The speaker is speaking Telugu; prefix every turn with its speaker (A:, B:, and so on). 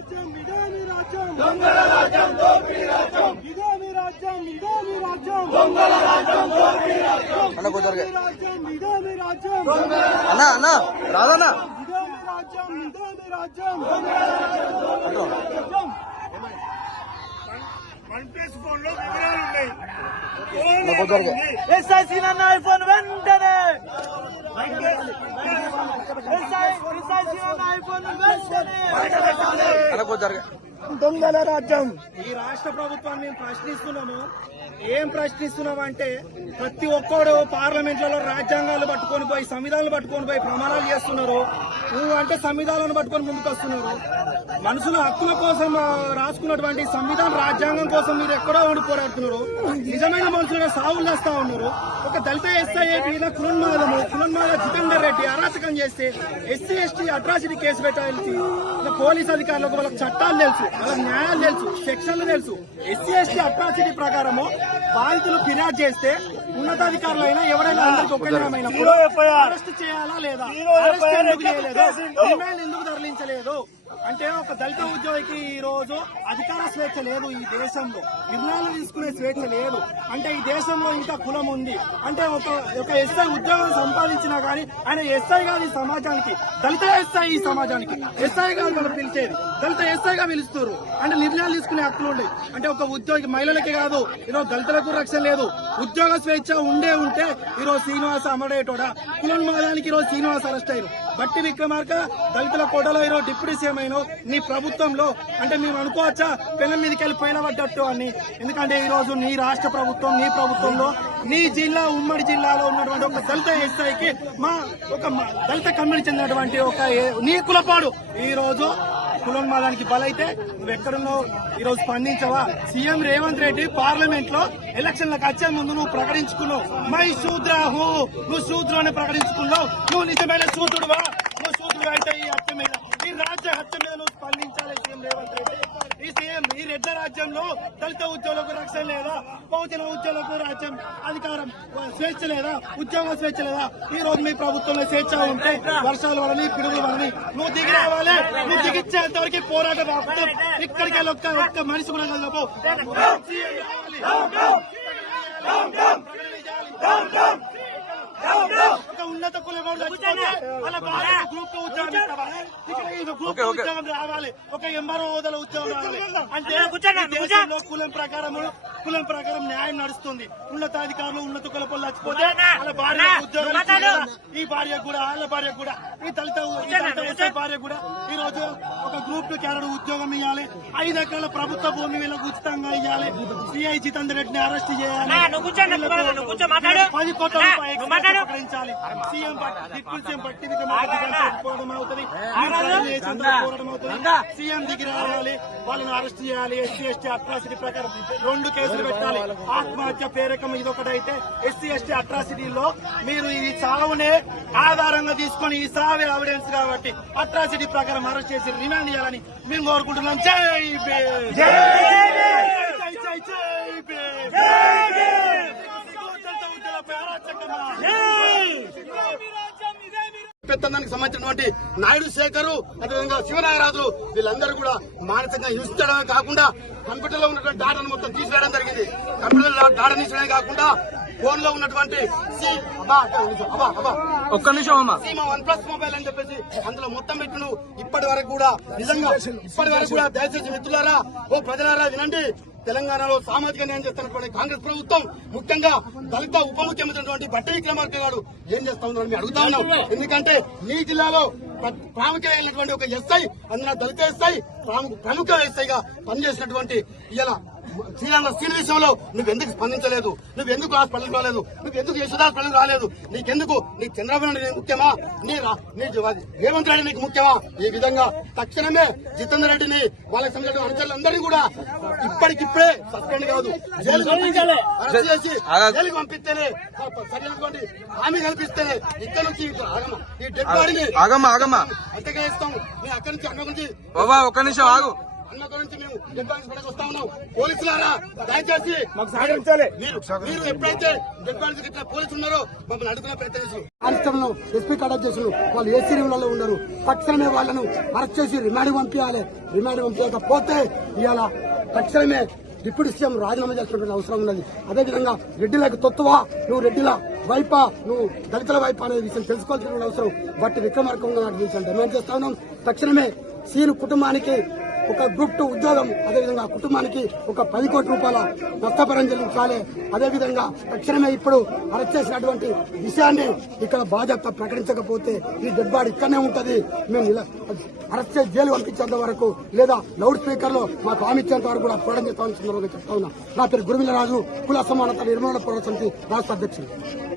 A: రాజ్యం ఇదే మీ రాజ్యం దొంగల రాజ్యం దోపిడీ రాజ్యం ఇదే మీ రాజ్యం ఇదే మీ రాజ్యం దొంగల రాజ్యం దోపిడీ రాజ్యం
B: అన్న కుదరగా.
A: ఇదే మీ రాజ్యం ఇదే మీ రాజ్యం
B: అన్న అన్న రాదన్నా
A: ఇదే మీ రాజ్యం ఇదే మీ రాజ్యం దొంగల రాజ్యం దోపిడీ రాజ్యం
C: వన్ ప్లస్ ఫోన్లో వివరాలు ఉన్నాయి
B: అన్న కుదరగా.
A: ఎస్ఐ సీనన్న ఐఫోన్ వెంటనే! ఎస్ఐ సీనన్న ఐఫోన్ వెంటనే. దొంగల రాజ్యం. ఈ రాష్ట్ర ప్రభుత్వాన్ని మేము ప్రశ్నిస్తున్నాము. ఏం ప్రశ్నిస్తున్నాము అంటే ప్రతి ఒక్కడు పార్లమెంట్లలో రాజ్యాంగాలు పట్టుకొని పోయి సంవిధానాలు పట్టుకొని పోయి ప్రమాణాలు చేస్తున్నారు. నువ్వు అంటే సంవిధానాలను పట్టుకొని ముందుకు వస్తున్నారు మనుషుల హక్కుల కోసం రాసుకున్నటువంటి సంవిధానం రాజ్యాంగం కోసం మీరు ఎక్కడో ఉండి పోరాడుతున్నారు. నిజమైన మనుషులుగా సాగులు చేస్తా ఉన్నారు. ఒక దళిత ఎస్ఐ కులన్మాదము కులన్మాద జితేందర్ రెడ్డి అరాచక చేస్తే ఎస్సీ ఎస్టీ అట్రాసిటీ కేసు పెట్టాల్సి ఇంకా పోలీస్ అధికారులకు వాళ్ళకి చట్టాలు తెలుసు వాళ్ళకి న్యాయాలు తెలుసు సెక్షన్లు తెలుసు. ఎస్సీ ఎస్టీ అట్రాసిటీ ప్రకారము బాధితులు ఫిర్యాదు చేస్తే ఉన్నతాధికారులైనా ఎవరైనా అందరికి ఒక న్యాయమైనప్పుడు అరెస్ట్ చేయాలా లేదా? అరెస్ట్ ఎందుకు చేయలేదు? రిమాండ్ ఎందుకు తరలించలేదు అంటే ఒక దళిత ఉద్యోగికి ఈ రోజు అధికార స్వేచ్ఛ లేదు ఈ దేశంలో. నిర్ణయాలు తీసుకునే స్వేచ్ఛ లేదు. అంటే ఈ దేశంలో ఇంకా కులం ఉంది. అంటే ఒక ఒక ఎస్ఐ ఉద్యోగం సంపాదించినా కానీ ఆయన ఎస్ఐ కాదు ఈ సమాజానికి. దళిత ఎస్ఐ ఈ సమాజానికి. ఎస్ఐ గారు మనం పిలిచేది. దళిత ఎస్ఐగా పిలుస్తారు అంటే నిర్ణయాలు తీసుకునే హక్కులు ఉన్నాయి అంటే ఒక ఉద్యోగి మహిళలకి కాదు ఈరోజు దళితులకు రక్షణ లేదు. ఉద్యోగ స్వేచ్ఛ ఉండే ఉంటే ఈరోజు శ్రీనివాస అమడేటోడా కులం మాదానికి ఈరోజు శ్రీనివాస అరెస్ట్ అయ్యారు. బట్టి విక్రమార్క దళితుల కోటలో ఈరోజు డిప్యూటీ సీఎం అయినో నీ ప్రభుత్వంలో అంటే మేము అనుకోవచ్చా? పిల్లల మీదకి వెళ్ళి పైన పడ్డట్టు అని. ఎందుకంటే ఈ రోజు నీ రాష్ట్ర ప్రభుత్వం నీ ప్రభుత్వంలో నీ జిల్లా ఉమ్మడి జిల్లాలో ఉన్నటువంటి ఒక దళిత ఎస్ఐకి మా ఒక దళిత కమ్యూనిటీ చెందినటువంటి ఒక ఏ- నీ కులపాడు. ఈ రోజు కులోన్మాదానికి బలైతే నువ్వు ఎక్కడున్నావు? ఈ రోజు స్పందించవా? సీఎం రేవంత్ రెడ్డి పార్లమెంట్లో ఎలక్షన్లకు వచ్చే ముందు నువ్వు ప్రకటించుకున్నావు. మై శూద్రాహు నువ్వు శూద్రు అని ప్రకటించుకున్నావు. నువ్వు నిజమైన శూద్రుడువా? నువ్వు శూద్రుడు అయితే ఈ అర్థం రాజ్య హత్య మీద నువ్వు స్పందించాలి సీఎం రేవంత్ రెడ్డి ఈ సీఎం ఈ రెడ్ల రాజ్యంలో దళిత ఉద్యోగులకు రక్షణ లేదా బహుజన ఉద్యోగులకు రాజ్యం అధికారం స్వేచ్ఛ లేదా ఉద్యోగ స్వేచ్ఛ లేదా ఈ రోజు మీ ప్రభుత్వంలో స్వేచ్ఛ ఉంటే వర్షాల వలని పిడుగుల వలని నువ్వు దిగి రావాలి నువ్వు దిగిచ్చేంత వరకు పోరాటం ఆపుతాం ఇక్కడికి వెళ్ళి ఒక్క ఒక్క మనిషి కూడా కదలబో ఒక ఉన్నత కులవాడు చచ్చిపోతే వాళ్ళ భార్య గ్రూప్లో ఉద్యోగం ఇస్తావా? ఇక్కడ ఈ గ్రూప్
B: ఓకే,
A: లో
B: ఓకే.
A: ఉద్యోగం రావాలి ఒక ఎంఆర్ఓ హోదాలో ఉద్యోగం రావాలి అంటే
C: కూర్చోండి,
A: ఈ దేశంలో కులం ప్రకారం కులం ప్రకారం న్యాయం నడుస్తుంది ఉన్నతాధికారులు ఉన్నత కులపలు చచ్చిపోతే వాళ్ళ భార్య ఉద్యోగం. ఈ భార్య కూడా వాళ్ళ భార్య కూడా ఈ దళిత భార్య కూడా ఈ రోజు ఒక గ్రూప్ క్యాడర్ ఉద్యోగం ఇవ్వాలి ఐదు ఎకరాల ప్రభుత్వ భూమి వీళ్ళకు ఉచితంగా ఇవ్వాలి సిఐ జితేందర్ రెడ్డిని అరెస్ట్ చేయాలి. పది కోట్ల రూపాయలు. ప్రకటించాలి డిప్యూటీ సీఎం పట్టి పోవడం అవుతుంది. మీరు ప్రజలు చేసేంత పోరాటం అవుతుంది? సీఎం దిగి రావాలి వాళ్ళని అరెస్ట్ చేయాలి ఎస్సీ ఎస్టీ అట్రాసిటీ ప్రకారం రెండు కేసులు పెట్టాలి. ఆత్మహత్య పేరకం ఇది ఒకటైతే ఎస్సీ ఎస్టీ అట్రాసిటీలో మీరు ఈ చావునే ఆధారంగా తీసుకొని ఈ సావే ఎవిడెన్స్ కాబట్టి అట్రాసిటీ ప్రకారం అరెస్ట్ చేసి రిమాండ్ చేయాలని మేము కోరుకుంటున్నాం. జై జై భీమ్. సిగ్గుందంతా ఉద్యమ అరాచకమా. పెత్తనానికి సంబంధించినటువంటి నాయుడు శేఖరు అదేవిధంగా శివనాగరాజు వీళ్ళందరూ కూడా మానసికంగా హింసించడమే కాకుండా కంప్యూటర్లో ఉన్నటువంటి డాటాను మొత్తం తీసివేయడం జరిగింది. కంప్యూటర్లో డాటా తీసివేయడం కాకుండా ఫోన్లో ఉన్నటువంటి.
B: ఒక్క నిమిషం అమ్మా.
A: సీమా వన్ ప్లస్ మొబైల్ అని చెప్పేసి అందులో మొత్తం పెట్టును. ఇప్పటి వరకు కూడా నిజంగా ఇప్పటి వరకు కూడా దయచేసి మిత్రులారా ఓ ప్రజలారా వినండి. తెలంగాణలో సామాజిక న్యాయం చేస్తున్నటువంటి కాంగ్రెస్ ప్రభుత్వం ముఖ్యంగా దళిత ఉప ముఖ్యమంత్రి అయినటువంటి బట్టి విక్రమార్క గారు ఏం చేస్తా ఉన్నారని మేము అడుగుతా ఉన్నాం. ఎందుకంటే మీ జిల్లాలో ప్రాముఖ్యత అయినటువంటి ఒక ఎస్ఐ అందులో దళిత ఎస్ఐ ప్రముఖ ఎస్ఐగా పనిచేసినటువంటి ఇలా శ్రీరామ శ్రీని విషయంలో నువ్వు ఎందుకు స్పందించలేదు? నువ్వు ఎందుకు హాస్పిటల్కి రాలేదు? నువ్వు ఎందుకు యశోదాస్ పనులు రాలేదు? నీకెందుకు? నీ చంద్రబాబు నీకు ముఖ్యమా? నీ రా- నీ రేవంత్ రెడ్డి నీకు ముఖ్యమా? ఈ విధంగా తక్షణమే జితేందర్ రెడ్డిని వాళ్ళకి సంబంధించిన అనుచరులందరినీ కూడా ఇప్పటికిప్పుడే సస్పెండ్ కాదు. జైలు పంపించాలి. అరెస్ట్ చేసి
B: ఆగా-
A: జైలుకి పంపిస్తేనే సరైనటువంటి హామీ కల్పిస్తేనే ఇక్కడ నుంచి ఆగమ? ఈ డెడ్ బాడీని
B: ఆగమ్మా ఆగమ్మా
A: అంతగా ఇస్తాం. మీ అక్కడి నుంచి అన్న నుంచి
B: బాబా ఒక్క నిమిషం ఆగు.
D: అన్న గురించి మేము డెడ్ బాడీస్ వస్తా ఉన్నాం. పోలీసులారా దయచేసి
A: మాకు సహకరించాలి
D: మీరు మీరు ఎప్పుడైతే డెడ్ బాడీస్ ఇట్లా పోలీసులు ఉన్నారో మమ్మల్ని అడుగుతున్న ప్రయత్నం చేసి కానిస్టేబుల్ ఎస్పీ కడప్ చేసిన వాళ్ళు ఏసీ రూమ్లలో ఉన్నారు? తక్షణమే వాళ్ళను అరెస్ట్ చేసి రిమాండ్ పంపించాలి రిమాండ్ పంపించకపోతే ఇవాళ తక్షణమే డిప్యూటీ సీఎం రాజీనామా చేసినటువంటి అవసరం ఉన్నది. అదేవిధంగా రెడ్డిలకు తొత్తువా? నువ్వు రెడ్డిల వైపా? నువ్వు దళితుల వైపా అనే విషయం తెలుసుకోవాల్సిన అవసరం. బట్టి విక్రమార్కంగా విషయం డిమాండ్ చేస్తా ఉన్నాం. తక్షణమే సీను కుటుంబానికి ఒక గ్రూప్ టూ ఉద్యోగం అదేవిధంగా కుటుంబానికి ఒక పది కోట్ల రూపాయల నష్టపరం చెల్లించాలి. అదేవిధంగా తక్షణమే ఇప్పుడు అరెస్ట్ చేసినటువంటి విషయాన్ని ఇక్కడ బాధ్యత ప్రకటించకపోతే ఈ డెడ్ బాడీ ఇక్కడనే ఉంటుంది. మేము అరెస్ట్ చేసి జైలు పంపించేంత వరకు లేదా లౌడ్ స్పీకర్లో మాకు హామీ ఇచ్చేంత వరకు కూడా పోరాటం చేస్తామని సందర్భంగా చెప్తా ఉన్నా. నా పేరు గురువిల రాజు కుల సమానత నిర్మూలన పోరాట సమితి రాష్ట్ర అధ్యక్షుడు